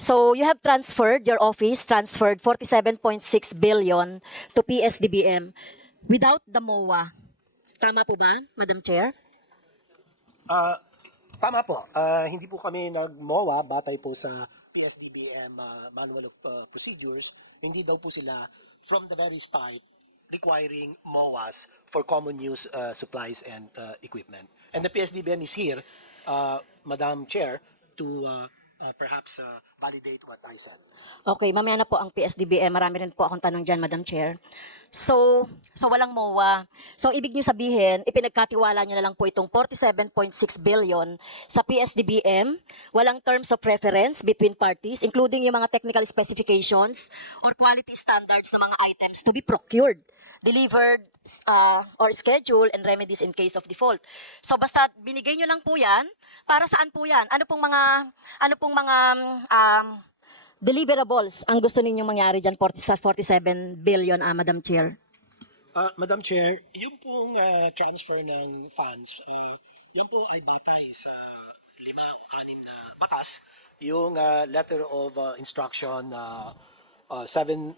So you have transferred, your office transferred 47.6 billion to PSDBM without the MOA. Tama po ba, Madam Chair? Ah, Tama po. Hindi po kami nag-MOA batay po sa PSDBM Manual of Procedures. Hindi daw po sila from the very start requiring MOAs for common use supplies and equipment. And the PSDBM is here, Madam Chair, to perhaps validate what I said. Okay, mamaya na po ang PSDBM. Marami rin po akong tanong dyan, Madam Chair. So walang MOA. So, ibig niyo sabihin, ipinagkatiwala niyo na lang po itong 47.6 billion sa PSDBM. Walang terms of reference between parties, including yung mga technical specifications or quality standards ng mga items to be procured, delivered, or schedule and remedies in case of default. So, basta binigay niyo lang po yan. Para saan po yan? Ano pong mga deliverables ang gusto ninyong mangyari dyan sa 47 billion, Madam Chair? Madam Chair, yung pong transfer ng funds, yan po ay batay sa 5 o 6 na batas. Yung letter of instruction 799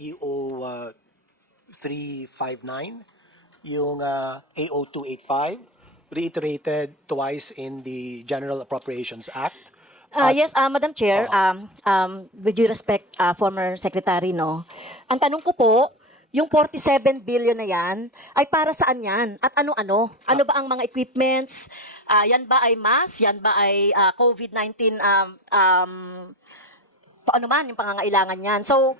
EO 359, yung AO 285, reiterated twice in the General Appropriations Act. Yes, Madam Chair, with due respect, former Secretary, no, ang tanong ko po, yung 47 billion na yan, ay para saan yan? At ano-ano? Ano ba ang mga equipments? Yan ba ay mask? Yan ba ay COVID-19, ano man yung pangangailangan yan? So,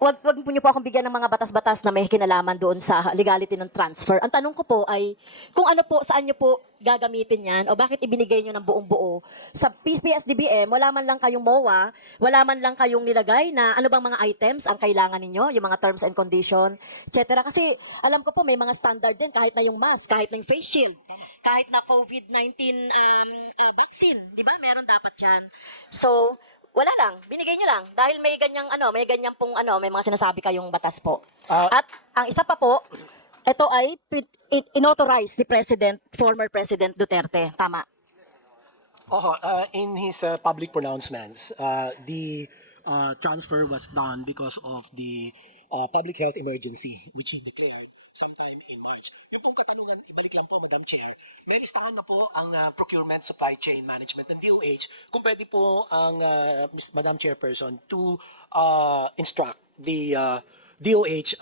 wag po niyo po akong bigyan ng mga batas-batas na may kinalaman doon sa legality ng transfer. Ang tanong ko po ay, kung ano po, saan niyo po gagamitin yan, o bakit ibinigay niyo ng buong-buo? Sa PSDBM, wala man lang kayong MOA, wala man lang kayong nilagay na ano bang mga items ang kailangan ninyo, yung mga terms and condition, etc. Kasi alam ko po may mga standard din, kahit na yung mask, kahit na yung face shield, kahit na COVID-19 vaccine, di ba? Meron dapat yan. So, wala lang, binigay nyo lang dahil may ganyang pong may mga sinasabi kayong batas po. At ang isa pa po, ito ay inauthorize ni former President Duterte. Tama. In his public pronouncements, the transfer was done because of the public health emergency which he declared sometime in March. Yung pong katanungan, ibalik lang po, Madam Chair, may listahan na po ang procurement supply chain management ng DOH. Kung pwede po ang Madam Chairperson to instruct the DOH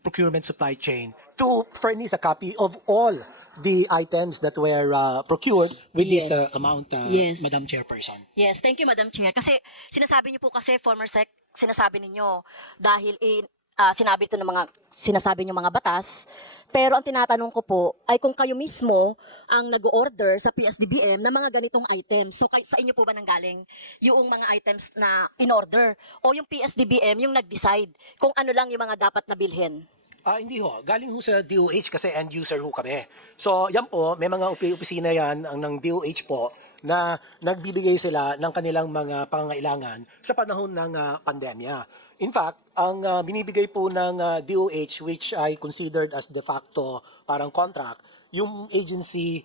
procurement supply chain to furnish a copy of all the items that were procured with this Yes. amount, Yes. Madam Chairperson. Yes, thank you, Madam Chair. Kasi sinasabi niyo po kasi, former Sec, sinasabi ninyo dahil sinasabi niyo mga batas, pero ang tinatanong ko po ay kung kayo mismo ang nag-order sa PSDBM ng mga ganitong items. So sa inyo po ba nanggaling yung mga items na in-order o yung PSDBM yung nag-decide kung ano lang yung mga dapat na bilhin? Hindi ho. Galing ho sa DOH kasi end user ho kami. So, yan po, may mga opisina yan ng DOH po na nagbibigay sila ng kanilang mga pangangailangan sa panahon ng pandemya. In fact, ang binibigay po ng DOH, which I considered as de facto parang contract, yung agency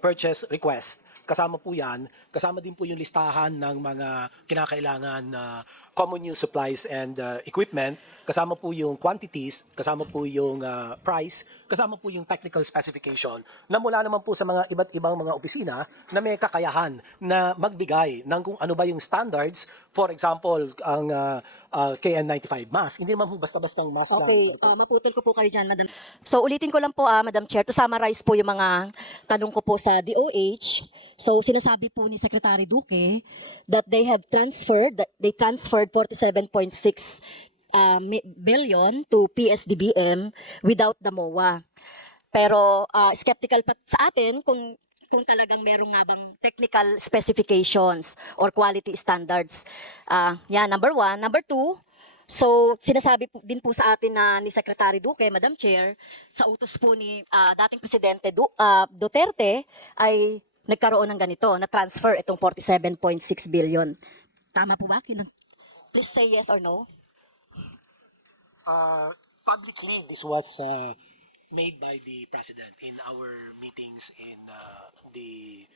purchase request. Kasama po yan. Kasama din po yung listahan ng mga kinakailangan na common use supplies and equipment. Kasama po yung quantities, kasama po yung price, kasama po yung technical specification na mula naman po sa mga iba't ibang mga opisina na may kakayahan na magbigay ng kung ano ba yung standards. For example, ang KN95 mask. Hindi naman po basta-bastang mask Okay, lang. maputol ko po kayo dyan, Madam. So, ulitin ko lang po, Madam Chair, to summarize po yung mga tanong ko po sa DOH. So, sinasabi po ni Secretary Duque that they transferred 47.6 billion to PSDBM without the MOA. Pero skeptical pa sa atin kung talagang merong nga bang technical specifications or quality standards. Yan, number 1. Number 2, so sinasabi din po sa atin na ni Secretary Duque, Madam Chair, sa utos po ni dating Presidente Duterte ay nagkaroon ng ganito, na transfer itong 47.6 billion. Tama po ba? Please say yes or no. Publicly, this was made by the President in our meetings in the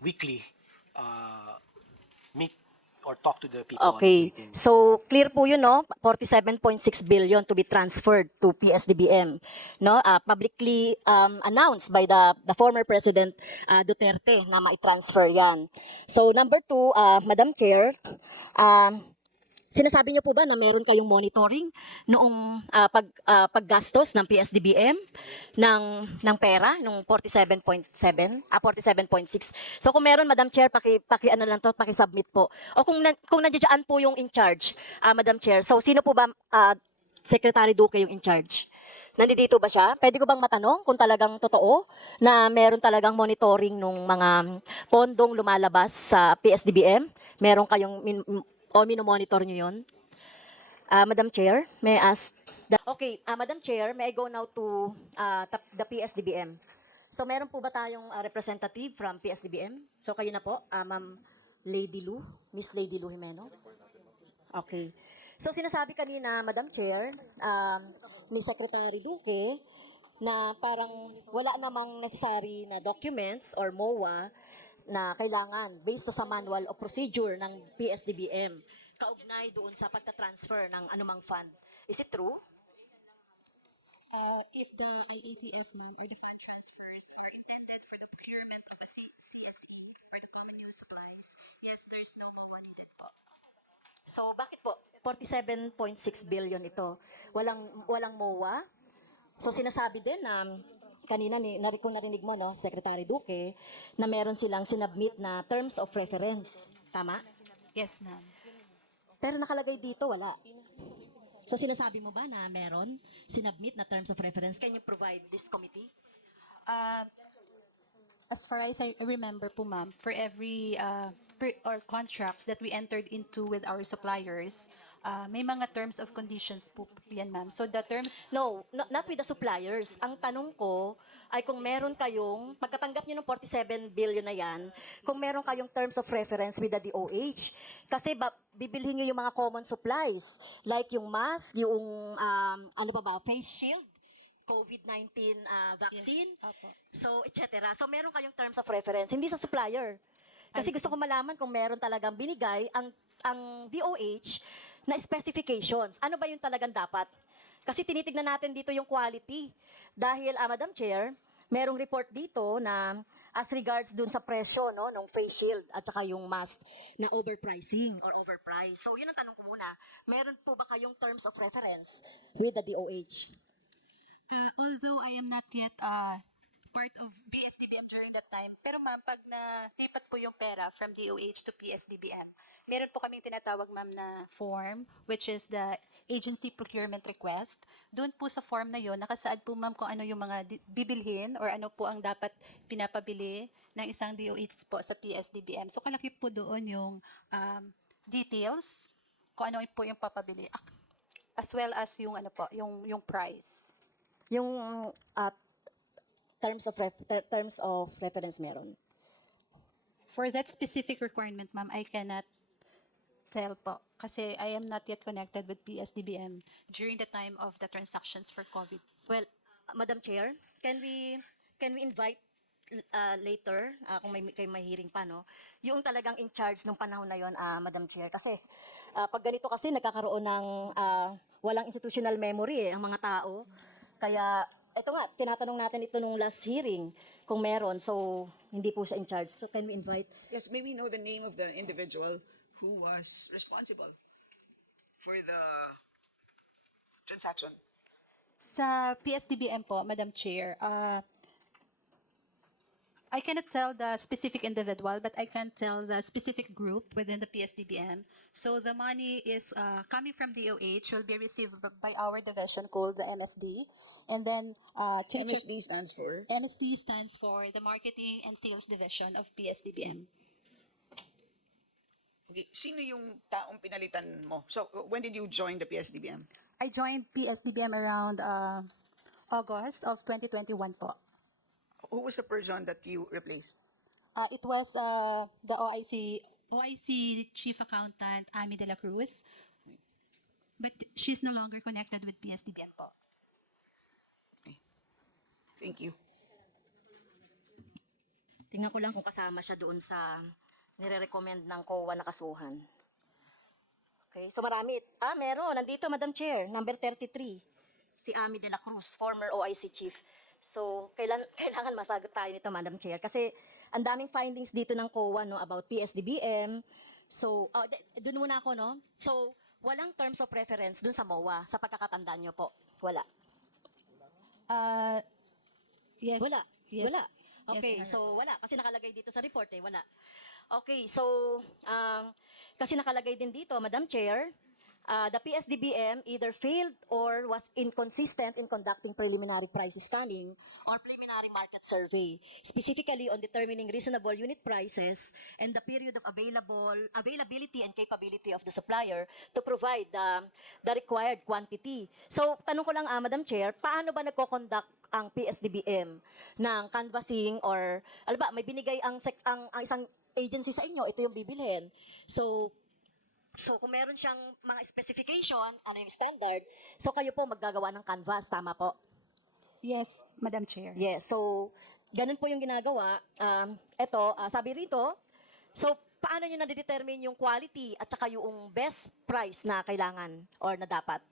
weekly meet or talk to the people Okay. waiting. So, clear po yun, no? 47.6 billion to be transferred to PSDBM. No? Publicly announced by the former President Duterte na mai-transfer yan. So, number two, Madam Chair, um, sinasabi niyo po ba na meron kayong monitoring noong paggastos ng PSDBM ng pera nung 47.6? So kung meron, Madam Chair, paki ano lang to, paki-submit po. O kung nandiyan po yung in charge, Madam Chair. So sino po ba Secretary Duque yung in charge? Nandito ba siya? Pwede ko bang matanong kung talagang totoo na meron talagang monitoring nung mga pondong lumalabas sa PSDBM? Meron kayong o minomonitor nyo yun? Madam Chair, may I ask? Okay, Madam Chair, may I go now to the PSDBM? So meron po ba tayong representative from PSDBM? So kayo na po, Ma'am Lady Lou, Miss Lady Lou Jimeno? Okay. So sinasabi kanina, Madam Chair, ni Secretary Duque, na parang wala namang necessary na documents or MOA na kailangan based sa manual o procedure ng PSDBM kaugnay doon sa pagta-transfer ng anumang fund. Is it true? If the IATF ma'am or the fund transfers are intended for the procurement of a CSE or the common use supplies, yes, there's no MOA needed po. So bakit po 47.6 billion ito? Walang MOA? So sinasabi din na kanina kung narinig mo, no, Secretary Duque, na meron silang sinubmit na terms of reference. Tama? Yes, ma'am. Pero nakalagay dito, wala. So sinasabi mo ba na meron sinubmit na terms of reference? Can you provide this committee? As far as I remember po, ma'am, for every or contracts that we entered into with our suppliers, may mga terms of conditions po yan, ma'am. So the terms, No, not with the suppliers. Ang tanong ko ay kung meron kayong, pagkatanggap nyo ng 47 billion na yan, kung meron kayong terms of reference with the DOH. Kasi bibilhin nyo yung mga common supplies, like yung mask, yung, ano pa ba, face shield, COVID-19 vaccine, Opo. so, etc. So, meron kayong terms of reference, hindi sa supplier. Kasi I gusto ko malaman kung meron talagang binigay ang DOH na specifications. Ano ba yung talagang dapat? Kasi tinitignan natin dito yung quality. Dahil, Madam Chair, merong report dito na as regards dun sa presyo, no, ng face shield at saka yung mask na overpricing or overpriced. So, yun ang tanong ko muna. Meron po ba kayong terms of reference with the DOH? Although I am not yet part of PSDBM during that time, pero ma'am, pag nalipat po yung pera from DOH to PSDBM, meron po kaming tinatawag, ma'am, na form, which is the agency procurement request. Doon po sa form na yon, nakasaad po, ma'am, kung ano yung mga bibilhin or ano po ang dapat pinapabili ng isang DOH po sa PSDBM. So kalaki po doon yung details, kung ano po yung papabili, as well as yung ano po, yung price. Yung terms of reference meron. For that specific requirement, ma'am, I cannot tell po. Kasi I am not yet connected with PSDBM during the time of the transactions for COVID. Well, Madam Chair, can we invite later, kung may hearing pa, no, yung talagang in charge nung panahon na yon, Madam Chair. Kasi pag ganito kasi nagkakaroon ng walang institutional memory ang mga tao. Kaya ito nga, tinatanong natin ito nung last hearing kung meron. So, hindi po siya in charge. So, can we invite? Yes, may we know the name of the individual who was responsible for the transaction? Sa PSDBM po, Madam Chair, I cannot tell the specific individual, but I can tell the specific group within the PSDBM. So the money is coming from DOH, will be received by our division called the MSD. And then MSD stands for? MSD stands for the Marketing and Sales Division of PSDBM. Okay. Sino yung taong pinalitan mo? So, when did you join the PSDBM? I joined PSDBM around August of 2021 po. Who was the person that you replaced? It was the OIC Chief Accountant, Amy De La Cruz. But she's no longer connected with PSDBM po. Okay. Thank you. Tingnan ko lang kung kasama siya doon sa nire-recommend ng COA na kasuhan. Okay, so marami. Meron. Nandito, Madam Chair, number 33. Si Ami de la Cruz, former OIC chief. So, kailangan masagot tayo nito, Madam Chair. Kasi ang daming findings dito ng COA no, about PSDBM. So, dun muna ako, no? So, walang terms of reference dun sa MOA, sa pagkakatandaan nyo po. Wala. Yes. Wala. Yes. Wala. Yes, Okay, Your so wala. Kasi nakalagay dito sa report eh, wala. Okay, so, kasi nakalagay din dito, Madam Chair, the PSDBM either failed or was inconsistent in conducting preliminary price scanning or preliminary market survey, specifically on determining reasonable unit prices and the period of availability and capability of the supplier to provide the required quantity. So, tanong ko lang, Madam Chair, paano ba nagko-conduct ang PSDBM ng canvassing or, alam ba, may binigay ang isang agency sa inyo, ito yung bibilhin. So, kung meron siyang mga specification, ano yung standard, so kayo po maggagawa ng canvas, tama po? Yes, Madam Chair. Yes, so, ganun po yung ginagawa. Sabi rito, so, paano nyo na-determine yung quality at saka yung best price na kailangan or na dapat?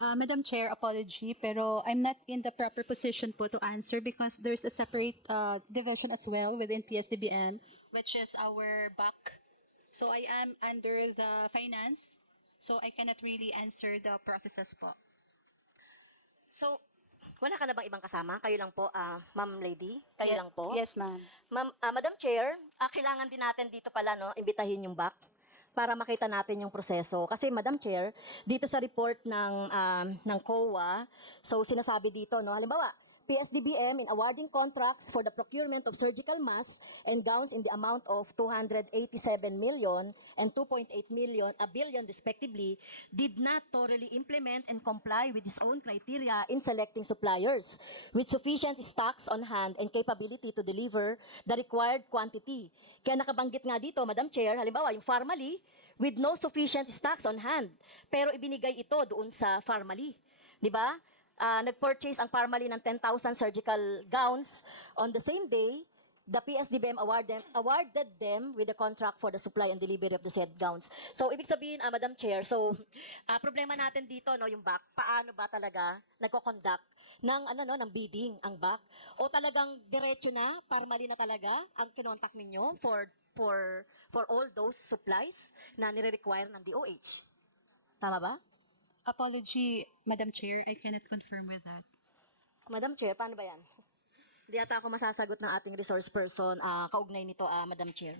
Madam Chair, apology, pero I'm not in the proper position po to answer because there's a separate division as well within PSDBM, which is our BAC. So I am under the finance, so I cannot really answer the processes po. So, wala ka na bang ibang kasama? Kayo lang po, ma'am lady? Kayo lang po? Yes, ma'am. Madam Chair, kailangan din natin dito pala, no, imbitahin yung back para makita natin yung proseso. Kasi, Madam Chair, dito sa report ng COA, so sinasabi dito, no, halimbawa, PSDBM in awarding contracts for the procurement of surgical masks and gowns in the amount of 287 million and 2.8 billion respectively did not thoroughly implement and comply with its own criteria in selecting suppliers with sufficient stocks on hand and capability to deliver the required quantity. Kaya nakabanggit nga dito, Madam Chair, halimbawa yung Pharmally with no sufficient stocks on hand, pero ibinigay ito doon sa Pharmally. Di ba? Nag-purchase ang Pharmally ng 10,000 surgical gowns. On the same day, the PSDBM awarded them with a contract for the supply and delivery of the said gowns. So, ibig sabihin, Madam Chair, so, problema natin dito, no, yung back, paano ba talaga nagko-conduct ng bidding ang back? O talagang diretso na, Pharmally na talaga ang kinontak ninyo for all those supplies na nire-require ng DOH? Tama ba? Apology, Madam Chair, I cannot confirm with that. Madam Chair, paano ba yan? Hindi ata ako masasagot ng ating resource person kaugnay nito, Madam Chair.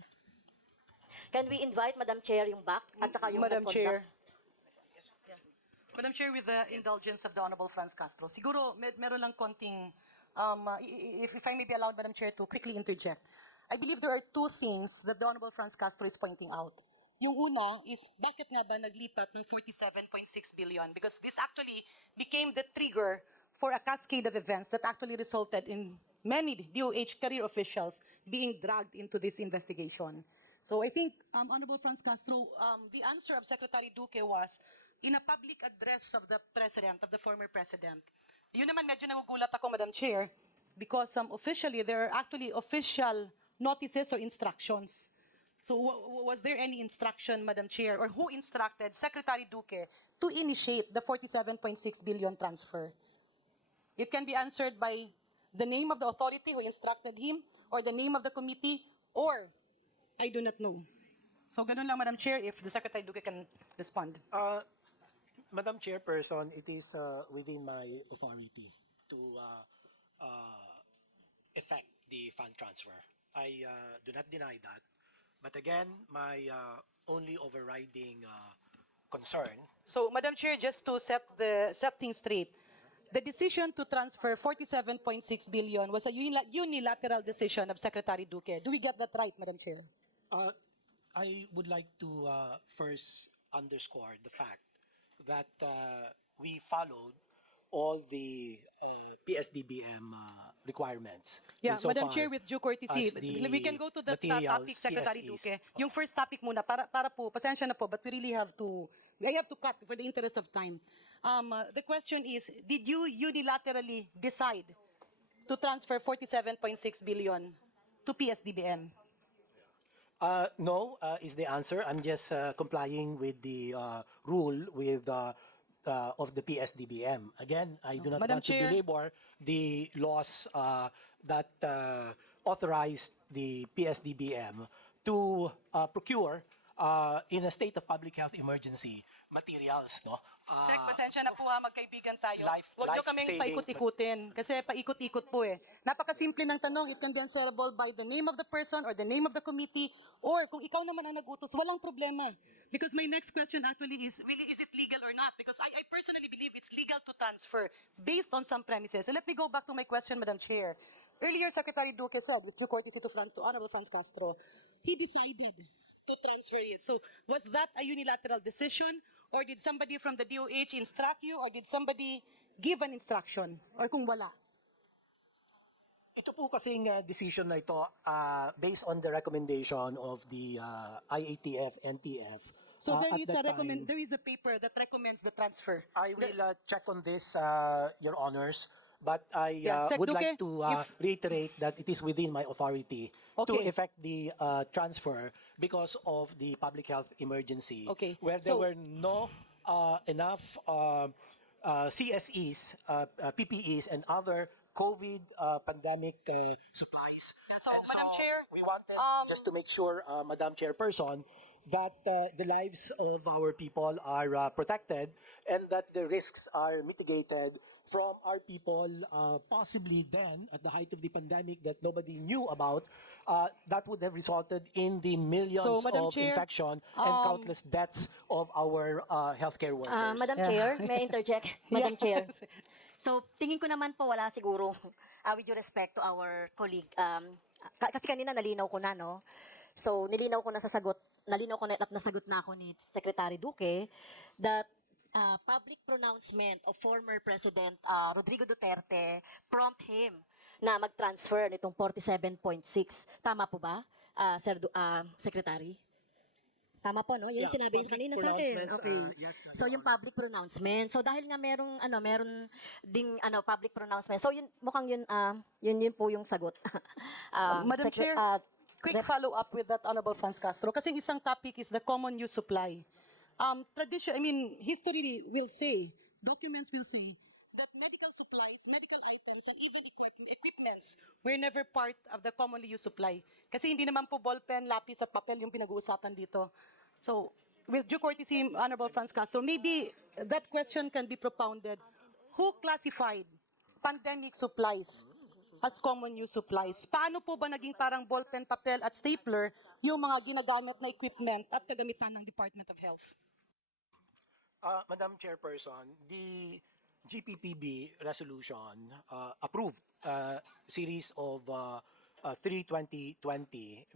Can we invite, Madam Chair, yung back at saka yung Madam Chair. nag-conduct? Madam Chair, with the indulgence of the Honorable Franz Castro, siguro meron lang konting, if I may be allowed, Madam Chair, to quickly interject. I believe there are two things that the Honorable Franz Castro is pointing out. Yung una is, bakit nga ba naglipat ng 47.6 billion? Because this actually became the trigger for a cascade of events that actually resulted in many DOH career officials being dragged into this investigation. So I think, Honorable Franz Castro, the answer of Secretary Duque was, in a public address of the president, of the former president. Yun naman medyo nagugulat ako, Madam Chair, because officially, there are actually official notices or instructions. So was there any instruction, Madam Chair, or who instructed Secretary Duque to initiate the 47.6 billion transfer? It can be answered by the name of the authority who instructed him, or the name of the committee, or I do not know. So ganun lang, Madam Chair, if the Secretary Duque can respond. Madam Chairperson, it is within my authority to effect the fund transfer. I do not deny that. But again, my only overriding concern. So, Madam Chair, just to set things straight, the decision to transfer 47.6 billion was a unilateral decision of Secretary Duque. Do we get that right, Madam Chair? I would like to first underscore the fact that we followed all the PSDBM requirements. Yeah, insofar Madam Chair, with due courtesy, as the we can go to the materials, topic, Secretary CSEs. Duque. Yung first topic muna, para po, pasensya na po, but we really have to, I have to cut for the interest of time. The question is, did you unilaterally decide to transfer 47.6 billion to PSDBM? No, is the answer. I'm just complying with the rule with of the PSDBM. Again, I do not Madam want to Chair. belabor the laws that authorized the PSDBM to procure in a state of public health emergency materials, no? Sek, pasensya na po ha, magkaibigan tayo. Huwag nyo kaming life-saving paikot-ikutin kasi paikot-ikot po eh. Napakasimple ng tanong, it can be answerable by the name of the person or the name of the committee or kung ikaw naman ang nagutos, walang problema. Because my next question actually is, really, is it legal or not? Because I personally believe it's legal to transfer based on some premises. So let me go back to my question, Madam Chair. Earlier, Secretary Duque said, with due courtesy to Honorable Franz Castro, he decided to transfer it. So was that a unilateral decision? Or did somebody from the DOH instruct you? Or did somebody give an instruction? Or kung wala? Ito po kasing decision na ito based on the recommendation of the IATF, NTF. So there at is that time. there is a paper that recommends the transfer. I will check on this, Your Honors, but I Yeah, Sec. would Duque, like to reiterate that it is within my authority to Okay. effect the transfer because of the public health emergency, Okay, where there so- were no enough CSEs, PPEs, and other COVID pandemic supplies. So, And Madam Chair, we wanted just to make sure, Madam Chairperson, that the lives of our people are protected and that the risks are mitigated from our people, possibly then at the height of the pandemic that nobody knew about, that would have resulted in the millions So, Madam of Chair, infection and countless deaths of our healthcare workers. Madam Yeah. Chair, may I interject? Madam Chair. Yes. So, tingin ko naman po wala siguro, with due respect to our colleague, kasi kanina nalinaw ko na, no? So, nalinaw ko na at nasagot na ako ni Secretary Duque that public pronouncement of former President Rodrigo Duterte prompt him na mag-transfer nitong 47.6. Tama po ba, Secretary? Tama po, no? Yun Yeah, sinabi niyo public kanina sa akin. pronouncements, Okay. yes, So, yung public pronouncement. So, dahil nga meron ding public pronouncement. So, yun, mukhang yun po yung sagot. Madam Chair, quick follow-up with that, Honorable Franz Castro. Kasi isang topic is the common use supply. History will say, documents will say, that medical supplies, medical items, and even equipments were never part of the commonly used supply. Kasi hindi naman po ballpen, lapis, at papel yung pinag-uusapan dito. So, with due courtesy, Honorable Franz Castro, maybe that question can be propounded. Who classified pandemic supplies as common use supplies? Paano po ba naging parang ballpen, papel, at stapler yung mga ginagamit na equipment at kagamitan ng Department of Health? Madam Chairperson, the GPPB resolution approved series of 3/2020.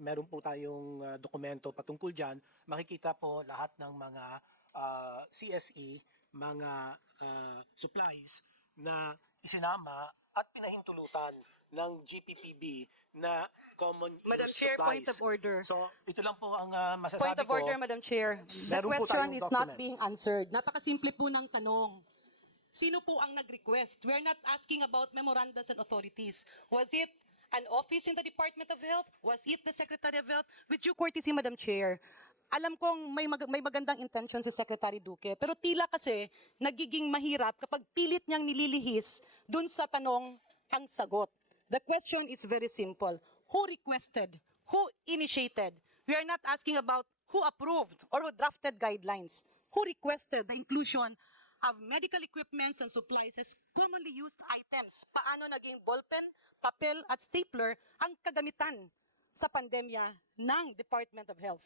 Meron po tayong dokumento patungkol dyan. Makikita po lahat ng mga CSE, mga supplies na isinama at pinahintulutan ng GPPB na common Madam use Chair, supplies. point of order. So, ito lang po ang masasabi Point of ko. order, Madam Chair. The Meron po question tayong is not document. being answered. Napakasimple po ng tanong. Sino po ang nag-request? We're not asking about memorandums and authorities. Was it an office in the Department of Health? Was it the Secretary of Health? With due courtesy, Madam Chair, alam kong may magandang intention si Secretary Duque, pero tila kasi nagiging mahirap kapag pilit niyang nililihis dun sa tanong ang sagot. The question is very simple. Who requested? Who initiated? We are not asking about who approved or who drafted guidelines. Who requested the inclusion of medical equipments and supplies as commonly used items? Paano naging ballpen, papel at stapler ang kagamitan sa pandemya ng Department of Health?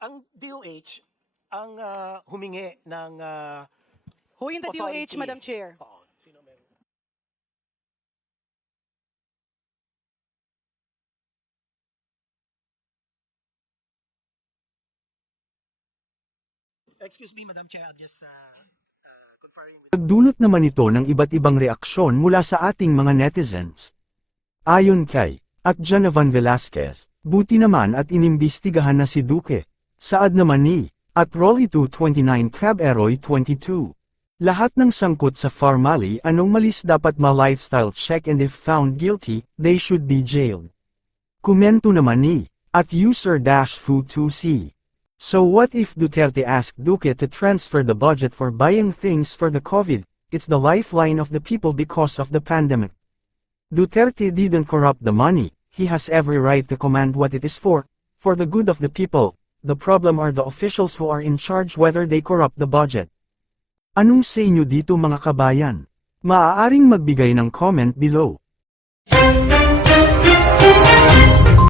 Ang DOH ang humingi ng Who in the authority. DOH, Madam Chair? Oo, sino meron? Excuse me, Madam Chair, I'm just conferring with... Nagdulot naman ito ng iba't ibang reaksyon mula sa ating mga netizens. Ayon kay @Janavan Velasquez, buti naman at inimbestigahan na si Duque. Saad naman ni @Rolly229 Cab Eroy 22. Lahat ng sangkot sa Farmally anomalies dapat ma-lifestyle check and if found guilty, they should be jailed. Komento naman ni at user-fu2c. So what if Duterte asked Duque to transfer the budget for buying things for the COVID? It's the lifeline of the people because of the pandemic. Duterte didn't corrupt the money, he has every right to command what it is for the good of the people. The problem are the officials who are in charge whether they corrupt the budget. Anong sa inyo dito mga kabayan? Maaaring magbigay ng comment below.